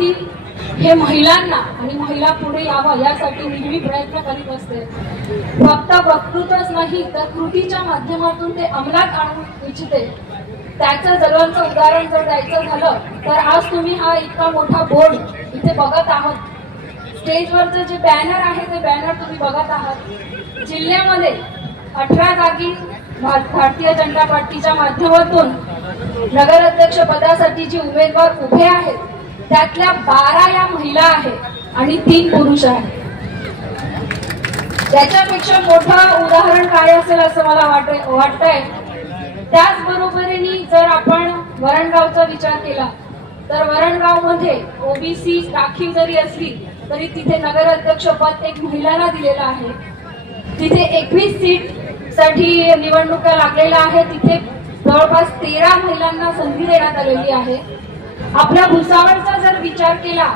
की हे महिलांना आणि महिला पुढे यावं यासाठी नेहमी प्रयत्न करीत असते. फक्त वक्तृत्वच नाही तर कृतीच्या माध्यमातून ते अंमलात आणू इच्छिते. त्याचं जवळचं उदाहरण जर द्यायचं झालं तर आज तुम्ही हा इतका मोठा बोर्ड इथे बघत आहात. स्टेजवरचं जे बॅनर आहे ते बॅनर तुम्ही बघत आहात. जिल्ह्यामध्ये अठरा जागी भारतीय जनता पार्टीच्या माध्यमातून नगराध्यक्ष पदासाठी जे उमेदवार उभे आहेत त्यातल्या बारा या महिला आहेत आणि तीन पुरुष आहेत. त्याच्यापेक्षा मोठं उदाहरण काय असेल असं मला वाट वाटतंय? त्याचबरोबरीने जर आपण वरणगावचा विचार केला तर वरणगावमध्ये ओबीसी राखीव जरी असली तरी तिथे नगराध्यक्ष पद एक महिलाला दिलेलं आहे. तिथे एकवीस सीटसाठी निवडणुका लागलेल्या आहे तिथे जवळपास तेरा महिलांना संधी देण्यात आलेली आहे. आपल्या भुसावळचा जर विचार केला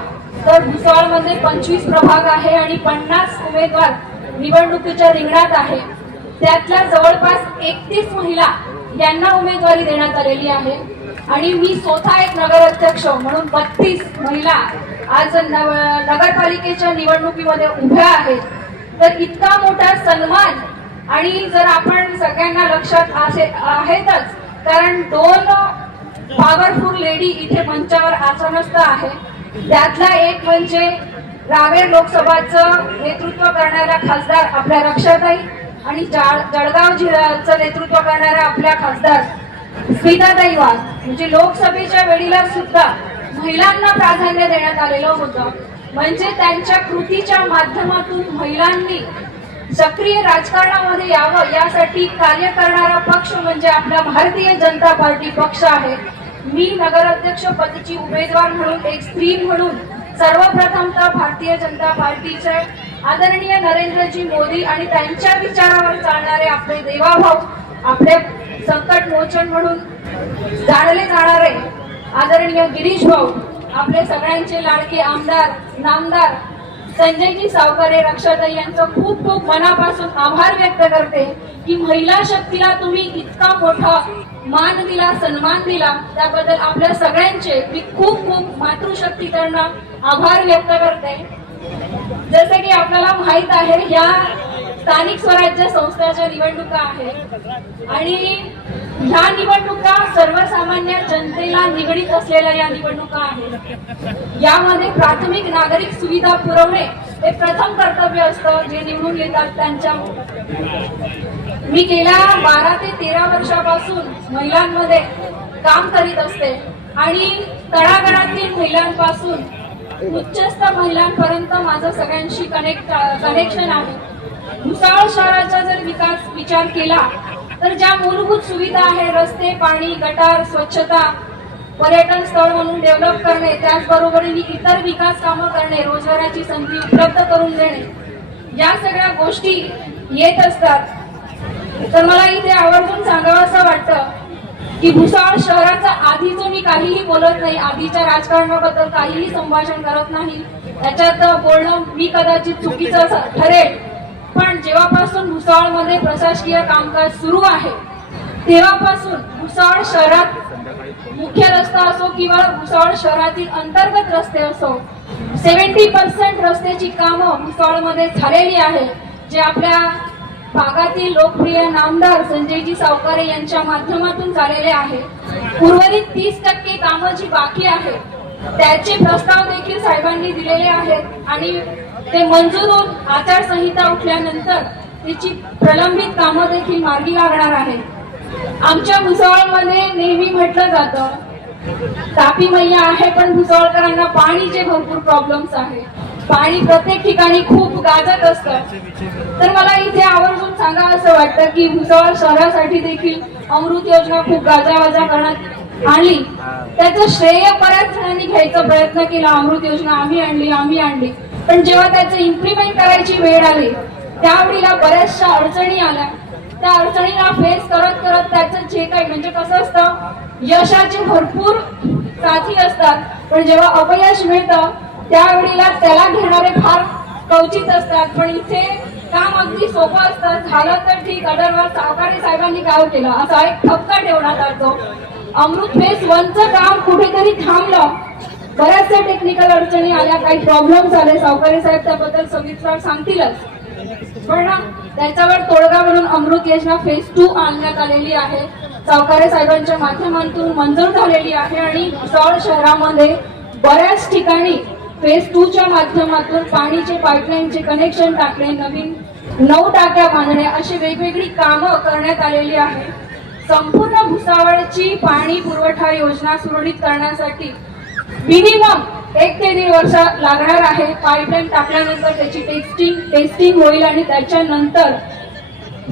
तर भुसावळमध्ये पंचवीस प्रभाग आहे आणि पन्नास उमेदवार निवडणुकीच्या रिंगणात आहे. त्यातल्या जवळपास एकतीस महिला यांना उमेदवारी देण्यात आलेली आहे. आणि मी स्वतः एक नगराध्यक्ष म्हणून बत्तीस महिला आज नगरपालिकेच्या निवडणुकीमध्ये उभ्या आहेत. तर इतका मोठा सन्मान आणि जर आपण सगळ्यांना लक्षात असे आहेतच कारण दोन पॉवरफुल लेडी इथे मंचावर आसनस्थ आहे. त्यातला एक म्हणजे रावेर लोकसभाचं नेतृत्व करणाऱ्या खासदार आपल्या रक्षाताई आणि जळगाव जिल्ह्याचं नेतृत्व करणाऱ्या आपल्या खासदार स्मिताताई वाघ. म्हणजे लोकसभेच्या वेळीला सुद्धा महिलांना प्राधान्य देण्यात आलेलं होतं. म्हणजे त्यांच्या कृतीच्या माध्यमातून महिलांनी सक्रिय राजकारणामध्ये यावं यासाठी कार्य करणारा पक्ष म्हणजे आपला भारतीय जनता पार्टी पक्ष आहे. मी नगराध्यक्ष पदाची उमेदवार म्हणून एक स्त्री म्हणून सर्वप्रथमतः भारतीय जनता पार्टीचे आदरणीय नरेंद्रजी मोदी आणि त्यांच्या विचारावर चालणारे आपले देवाभाऊ आपले संकट मोचन म्हणून जाणले जाणारे आदरणीय गिरीश भाऊ आपले सगळ्यांचे लाडके आमदार नामदार संजयजी सावकारे रक्षाताई यांचं खूप खूप मनापासून आभार व्यक्त करते की महिला शक्तीला तुम्ही इतका मोठा मान दिला सन्मान दिला. त्याबद्दल आपल्या सगळ्यांचे मी खूप खूप मातृशक्ती त्यांना आभार व्यक्त करते. जसं की आपल्याला माहीत आहे या स्थानिक स्वराज्य संस्थाच्या निवडणुका आहेत. आणि ह्या निवडणुका सर्वसामान्य जनतेला निगडीत असलेल्या या निवडणुका आहेत. यामध्ये प्राथमिक नागरिक सुविधा पुरवणे हे प्रथम कर्तव्य असतं जे निवडून येतात त्यांच्या मी गेल्या बारा ते तेरा वर्षापासून महिलांमध्ये काम करीत असते आणि तळागाळातील महिलांपासून उच्चस्थ महिलांपर्यंत माझं सगळ्यांशी कनेक्ट कनेक्शन आहे. भुसावळ शहराचा जर विकास विचार केला तर ज्या मूलभूत सुविधा आहे रस्ते पाणी गटार स्वच्छता पर्यटन स्थळ म्हणून डेव्हलप करणे त्याचबरोबरीने इतर विकास कामं करणे रोजगाराची संधी उपलब्ध करून देणे या सगळ्या गोष्टी येत असतात. तर मला इथे आवर्जून सांगावं असं वाटतं की भुसावळ शहराचा आधीच मी काहीही बोलत नाही आधीच्या राजकारणाबद्दल काहीही संभाषण करत नाही. त्याच्यात बोलणं मी कदाचित चुकीचं असं ठरेल. पण जेव्हापासून भुसावळमध्ये प्रशासकीय कामकाज सुरू आहे तेव्हापासून भुसावळ शहरात मुख्य रस्ता असो किंवा भुसावळ शहरातील अंतर्गत रस्ते असो सेव्हन्टी पर्सेंट रस्त्याची कामं भुसावळमध्ये झालेली आहे जे आपल्या भागातील लोकप्रिय नामदार संजयजी सावकारे यांच्या माध्यमातून झालेले आहे. उर्वरित तीस टक्के कामं जी बाकी आहेत त्याचे प्रस्ताव देखील साहेबांनी दिलेले आहेत आणि ते मंजूर होऊन आचारसंहिता उठल्यानंतर त्याची प्रलंबित कामं देखील मार्गी लागणार आहेत. आमच्या भुसावळमध्ये नेहमी म्हटलं जातं तापी मैया आहे पण भुसावळकरांना पाणीचे भरपूर प्रॉब्लेम्स आहे पाणी प्रत्येक ठिकाणी खूप गाजत असतं. तर मला इथे आवर्जून सांगा असं वाटतं की भुसावळ शहरासाठी देखील अमृत योजना खूप गाजावाजा करण्यात आली. त्याचं श्रेय बऱ्याच जणांनी घ्यायचा प्रयत्न केला. अमृत योजना आम्ही आणली आम्ही आणली. पण जेव्हा त्याचं इम्प्लिमेंट करायची वेळ आली त्यावेळीला बऱ्याचशा अडचणी आल्या. त्या अडचणीला फेस करत करत त्याचं जे काही म्हणजे कसं असतं यशाचे भरपूर साथी असतात. पण जेव्हा अपयश मिळतं त्यावेळीला त्याला घेणारे फार कवचित असतात. पण इथे काम अगदी सोपं असतं. झालं तर ठीक अडरवर सावकारे साहेबांनी काय केलं? असा एक ठपका ठेवण्यात आतो अमृत फेस वनचं काम कुठेतरी थांबलं. बऱ्याचशा टेक्निकल अडचणी आल्या काही प्रॉब्लेम्स आले सावकारी साहेब त्याबद्दल सविस्तर सांगतीलच. पण ना, त्याच्यावर तोडगा म्हणून अमृत योजना फेज टू आणण्यात आलेली आहे. सावकारे साहेबांच्या माध्यमातून मंजूर झालेली आहे आणि सौर शहरामध्ये बऱ्याच ठिकाणी फेज टू च्या माध्यमातून पाणीचे पाईपलाईनचे कनेक्शन टाकणे नवीन नऊ टाक्या बांधणे अशी वेगवेगळी कामं करण्यात आलेली आहे. संपूर्ण भुसावळची पाणी पुरवठा योजना सुरळीत करण्यासाठी मिनिमम एक ते दीड वर्ष लागणार आहे. पाईपलाईन टाकल्यानंतर त्याची टेस्टिंग टेस्टिंग होईल आणि त्याच्यानंतर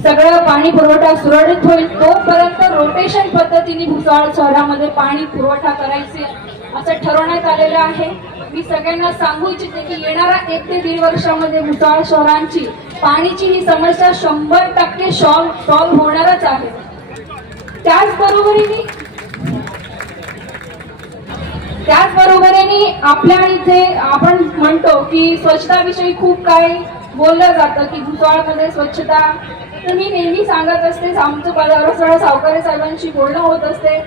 सगळं पाणी पुरवठा सुरळीत होईल. तोपर्यंत रोटेशन पद्धतीने भुसावळ शहरामध्ये पाणी पुरवठा करायचे असं ठरवण्यात आलेलं आहे. मी सगळ्यांना सांगू इच्छिते की येणाऱ्या एक ते दीड वर्षामध्ये भुसावळ शहरांची पाणीची ही समस्या शंभर टक्के सॉल्व सॉल्व्ह होणारच आहे. त्याचबरोबरीने त्याचबरोबरीने आपल्या इथे आपण म्हणतो की स्वच्छताविषयी खूप काही बोललं जातं की भुसावळमध्ये स्वच्छता. तर मी नेहमी सांगत असते आमचं सगळं सावकारे साहेबांशी बोलणं होत असते.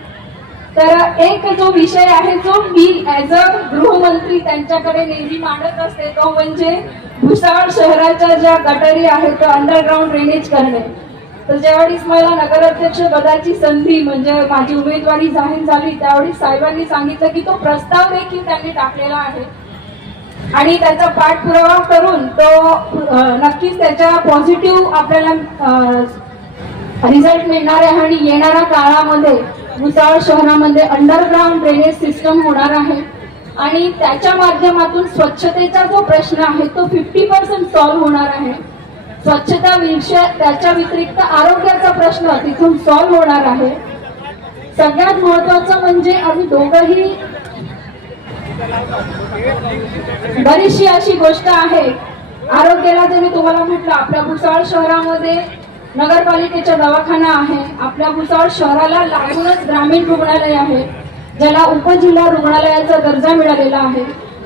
तर एक जो विषय आहे जो मी ऍज अ गृहमंत्री त्यांच्याकडे नेहमी मांडत असते तो म्हणजे भुसावळ शहराच्या ज्या गटारी आहेत अंडरग्राऊंड ड्रेनेज करणे. तर ज्यावेळेस मला नगराध्यक्ष पदाची संधी म्हणजे माझी उमेदवारी जाहीर झाली त्यावेळी साहेबांनी सांगितलं की तो प्रस्ताव देखील त्यांनी टाकलेला आहे. आणि त्याचा पाठपुरावा करून तो नक्कीच त्याच्या पॉझिटिव्ह आपल्याला रिझल्ट मिळणार आहे आणि येणाऱ्या काळामध्ये भुसावळ शहरामध्ये अंडरग्राऊंड ड्रेनेज सिस्टम होणार आहे. आणि त्याच्या माध्यमातून स्वच्छतेचा जो प्रश्न आहे तो फिफ्टी पर्सेंट सॉल्व्ह होणार आहे. स्वच्छता विषय त्याच्या व्यतिरिक्त आरोग्याचा प्रश्न तिथून सॉल्व्ह होणार आहे. सगळ्यात महत्वाचं म्हणजे आम्ही दोघंही बरीचशी अशी गोष्ट आहे. आरोग्याला जर मी तुम्हाला म्हटलं आपल्या भुसावळ शहरामध्ये नगरपालिकेचा दवाखाना आहे. आपल्या भुसावळ शहराला लागूनच ग्रामीण रुग्णालय आहे ज्याला उपजिल्हा रुग्णालयाचा दर्जा मिळालेला आहे.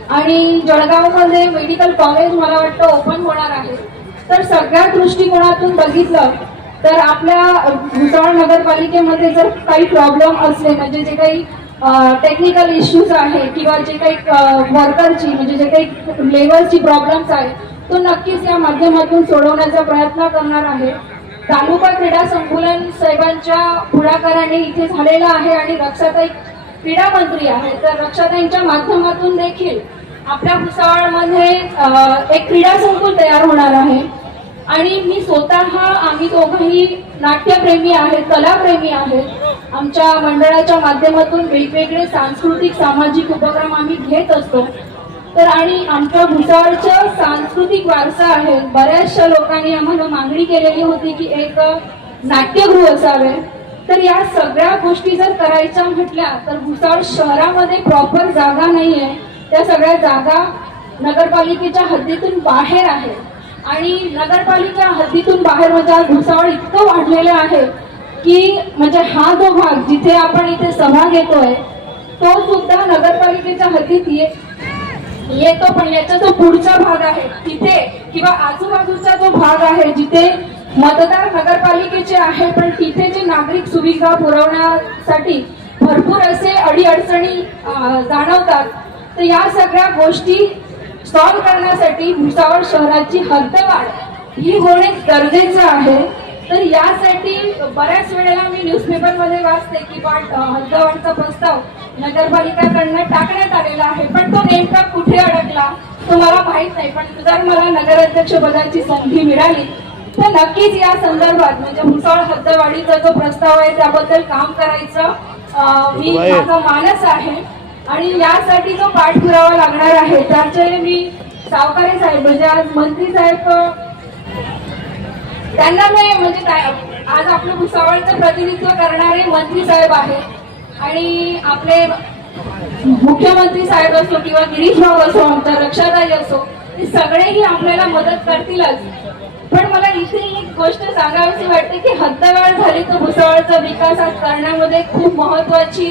आणि जळगावमध्ये मेडिकल कॉलेज मला वाटतं ओपन होणार आहे. तर सगळ्या दृष्टिकोनातून बघितलं तर आपल्या भुसावळ नगरपालिकेमध्ये जर काही प्रॉब्लेम असले म्हणजे जे काही टेक्निकल इश्यूज आहे किंवा जे काही वर्करची म्हणजे जे काही लेबरची प्रॉब्लेम्स आहे तो नक्कीच या माध्यमातून सोडवण्याचा प्रयत्न करणार आहे. तालुका क्रीडा संकुलन साहेबांच्या पुढाकाराने इथे झालेला आहे आणि रक्षाताई क्रीडा मंत्री आहे. तर रक्षाताईंच्या माध्यमातून देखील आपल्या भुसावळमध्ये एक क्रीडा संकुल तयार होणार आहे. आणि मी स्वतः आम्ही दोघंही नाट्यप्रेमी आहेत कलाप्रेमी आहेत. आमच्या मंडळाच्या माध्यमातून वेगवेगळे सांस्कृतिक सामाजिक उपक्रम आम्ही घेत असतो. तर आणि आमच्या भुसावळचं सांस्कृतिक वारसा आहे. बऱ्याचशा लोकांनी आम्हाला मागणी केलेली होती की एक नाट्यगृह असावे. तर या सगळ्या गोष्टी जर करायच्या म्हटल्या तर भुसावळ शहरामध्ये प्रॉपर जागा नाही आहे त्या सगळ्या जागा नगरपालिकेच्या हद्दीतून बाहेर आहेत. आणि नगरपालिका हद्दीतून बाहेर म्हणजे आज भुसावळ इतकं वाढलेलं आहे की म्हणजे हा जो भाग जिथे आपण इथे सभा घेतोय तो सुद्धा नगरपालिकेच्या हद्दीत ये येतो. पण याचा जो पुढचा भाग आहे तिथे किंवा आजूबाजूचा जो भाग आहे जिथे मतदार नगरपालिकेचे आहे पण तिथे जे नागरिक सुविधा पुरवण्यासाठी भरपूर असे अडीअडचणी जाणवतात तर या सगळ्या गोष्टी सॉल्व्ह करण्यासाठी भुसावळ शहराची हद्दवाढ ही होणे गरजेचं आहे. तर यासाठी बऱ्याच वेळेला मी न्यूजपेपरमध्ये वाचते की वाट हद्दवाढचा प्रस्ताव नगरपालिकाकडनं टाकण्यात आलेला आहे. पण तो नेमका कुठे अडकला तो मला माहीत नाही. पण जर मला नगराध्यक्ष पदाची संधी मिळाली तर नक्कीच या संदर्भात म्हणजे भुसावळ हद्दवाढीचा जो प्रस्ताव आहे त्याबद्दल काम करायचं मी माझा मानस आहे. आणि यासाठी जो पाठपुरावा लागणार आहे त्याचे मी सावकारे साहेब म्हणजे आज मंत्री साहेब त्यांना मी म्हणजे काय आज आपलं भुसावळचं प्रतिनिधित्व करणारे मंत्री साहेब आहेत. आणि आपले मुख्यमंत्री साहेब असो किंवा गिरीश भाऊ असो आमचा रक्षाताई असो ते सगळेही आपल्याला मदत करतीलच. पण मला इथे एक गोष्ट सांगावीशी वाटते की हद्दगाळ झाली तर भुसावळचा विकास आज करण्यामध्ये खूप महत्वाची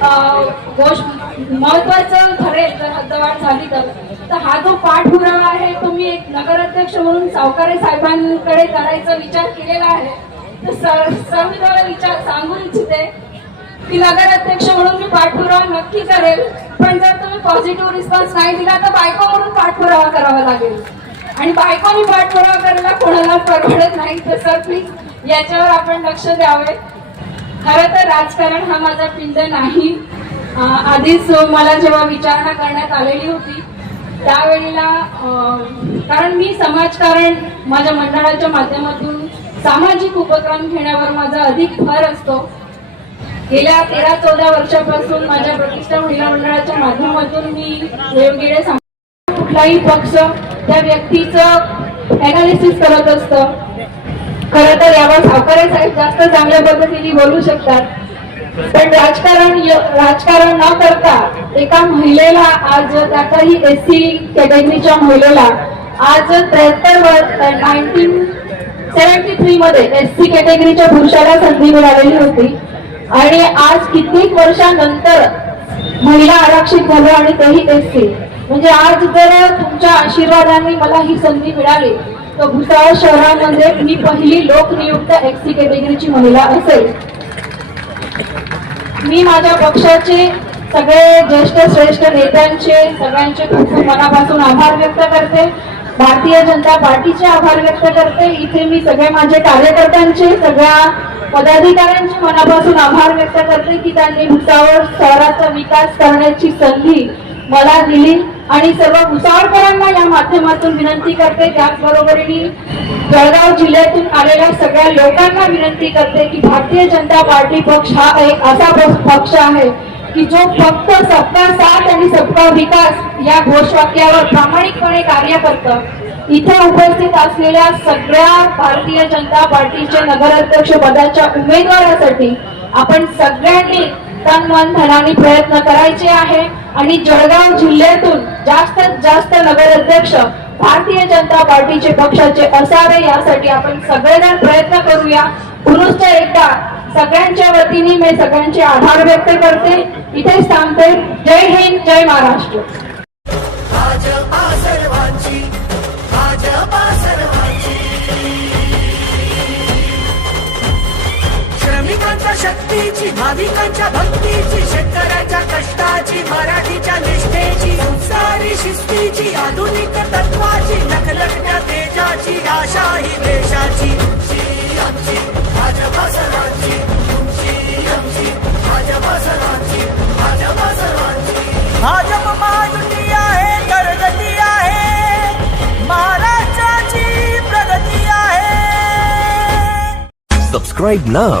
गोष्ट महत्वाचं ठरेल जर हद्दवाढ झाली तर. तर हा जो पाठपुरावा आहे तो मी एक नगराध्यक्ष म्हणून सावकारे साहेबांकडे करायचा विचार केलेला आहे. तर सर सर मी तुम्हाला विचार सांगू इच्छिते. की नगराध्यक्ष म्हणून मी पाठपुरावा नक्की करेल पण जर तुम्ही पॉझिटिव्ह रिस्पॉन्स नाही दिला तर बायको म्हणून पाठपुरावा करावा लागेल. आणि बायकोनी पाठपुरावा करायला कोणाला परवडत नाही तर सर प्लीज याच्यावर आपण लक्ष द्यावे. खरं तर राजकारण हा माझा पिंड नाही. आधीच मला जेव्हा विचारणा करण्यात आलेली होती त्यावेळेला कारण मी समाजकारण माझ्या मंडळाच्या माध्यमातून सामाजिक उपक्रम घेण्यावर माझा अधिक भर असतो. गेल्या तेरा चौदा वर्षापासून माझ्या प्रतिष्ठा महिला मंडळाच्या माध्यमातून मी वेगवेगळे कुठलाही पक्ष त्या व्यक्तीचं अनालिसिस करत असतं. खरं तर यावर सावकारे साहेब जास्त चांगल्या पद्धतीने बोलू शकतात. पण राजकारण राजकारण न करता एका महिलेला आज त्याचाही एस सी कॅटेगरीच्या महिलेला आज त्र्याहत्तर वर्ष नाईन्टीन सेव्हन्टी थ्री मध्ये एस सी कॅटेगरीच्या पुरुषाला संधी मिळालेली होती. आणि आज कित्येक वर्षानंतर महिला आरक्षित झालं आणि तेही एस सी म्हणजे आज जर तुमच्या आशीर्वादाने मला ही संधी मिळाली तर भुसावळ शहरामध्ये मी पहिली लोकनियुक्त एक्सी कॅटेगरीची महिला असेल. मी माझ्या पक्षाचे सगळे ज्येष्ठ श्रेष्ठ नेत्यांचे सगळ्यांचे खूप खूप मनापासून आभार व्यक्त करते. भारतीय जनता पार्टीचे आभार व्यक्त करते. इथे मी सगळे माझे कार्यकर्त्यांचे सगळ्या पदाधिकाऱ्यांचे मनापासून आभार व्यक्त करते की त्यांनी भुसावळ शहराचा विकास करण्याची संधी मला दिली. आणि सर्व भुसावळकरांना या माध्यमातून विनंती करते. त्याचबरोबरीने जळगाव जिल्ह्यातून आलेल्या सगळ्या लोकांना विनंती करते की भारतीय जनता पार्टी पक्ष हा एक असा पक्ष आहे की जो फक्त सबका साथ आणि सबका विकास या घोषवाक्यावर प्रामाणिकपणे कार्य करतं. इथे उपस्थित असलेल्या सगळ्या भारतीय जनता पार्टीचे नगराध्यक्ष पदाच्या उमेदवारासाठी आपण सगळ्यांनी तन मन धनाने प्रयत्न करायचे आहे. आणि जळगाव जिल्ह्यातून जास्तीत जास्त नगराध्यक्ष भारतीय जनता पार्टीचे पक्षाचे असावे यासाठी आपण सगळेजण प्रयत्न करूया. पुरुष एकदा सगळ्यांच्या वतीने मी सगळ्यांचे आभार व्यक्त करते. इथेच थांबते. जय हिंद जय महाराष्ट्र. शक्तीची भाविकांच्या भक्तीची शेतकऱ्याच्या कष्टाची मराठीच्या निष्ठेची संस्कारी शिस्तीची आधुनिक तत्वाची लखलखत्या तेजाची आशा ही देशाची आमची भाजपा सर्वांची शी आमची भाजपा सर्वांची भाजपा सर्वांची भाजप महायुती आहे प्रगती आहे. महाराष्ट्राची प्रगती आहे. Subscribe now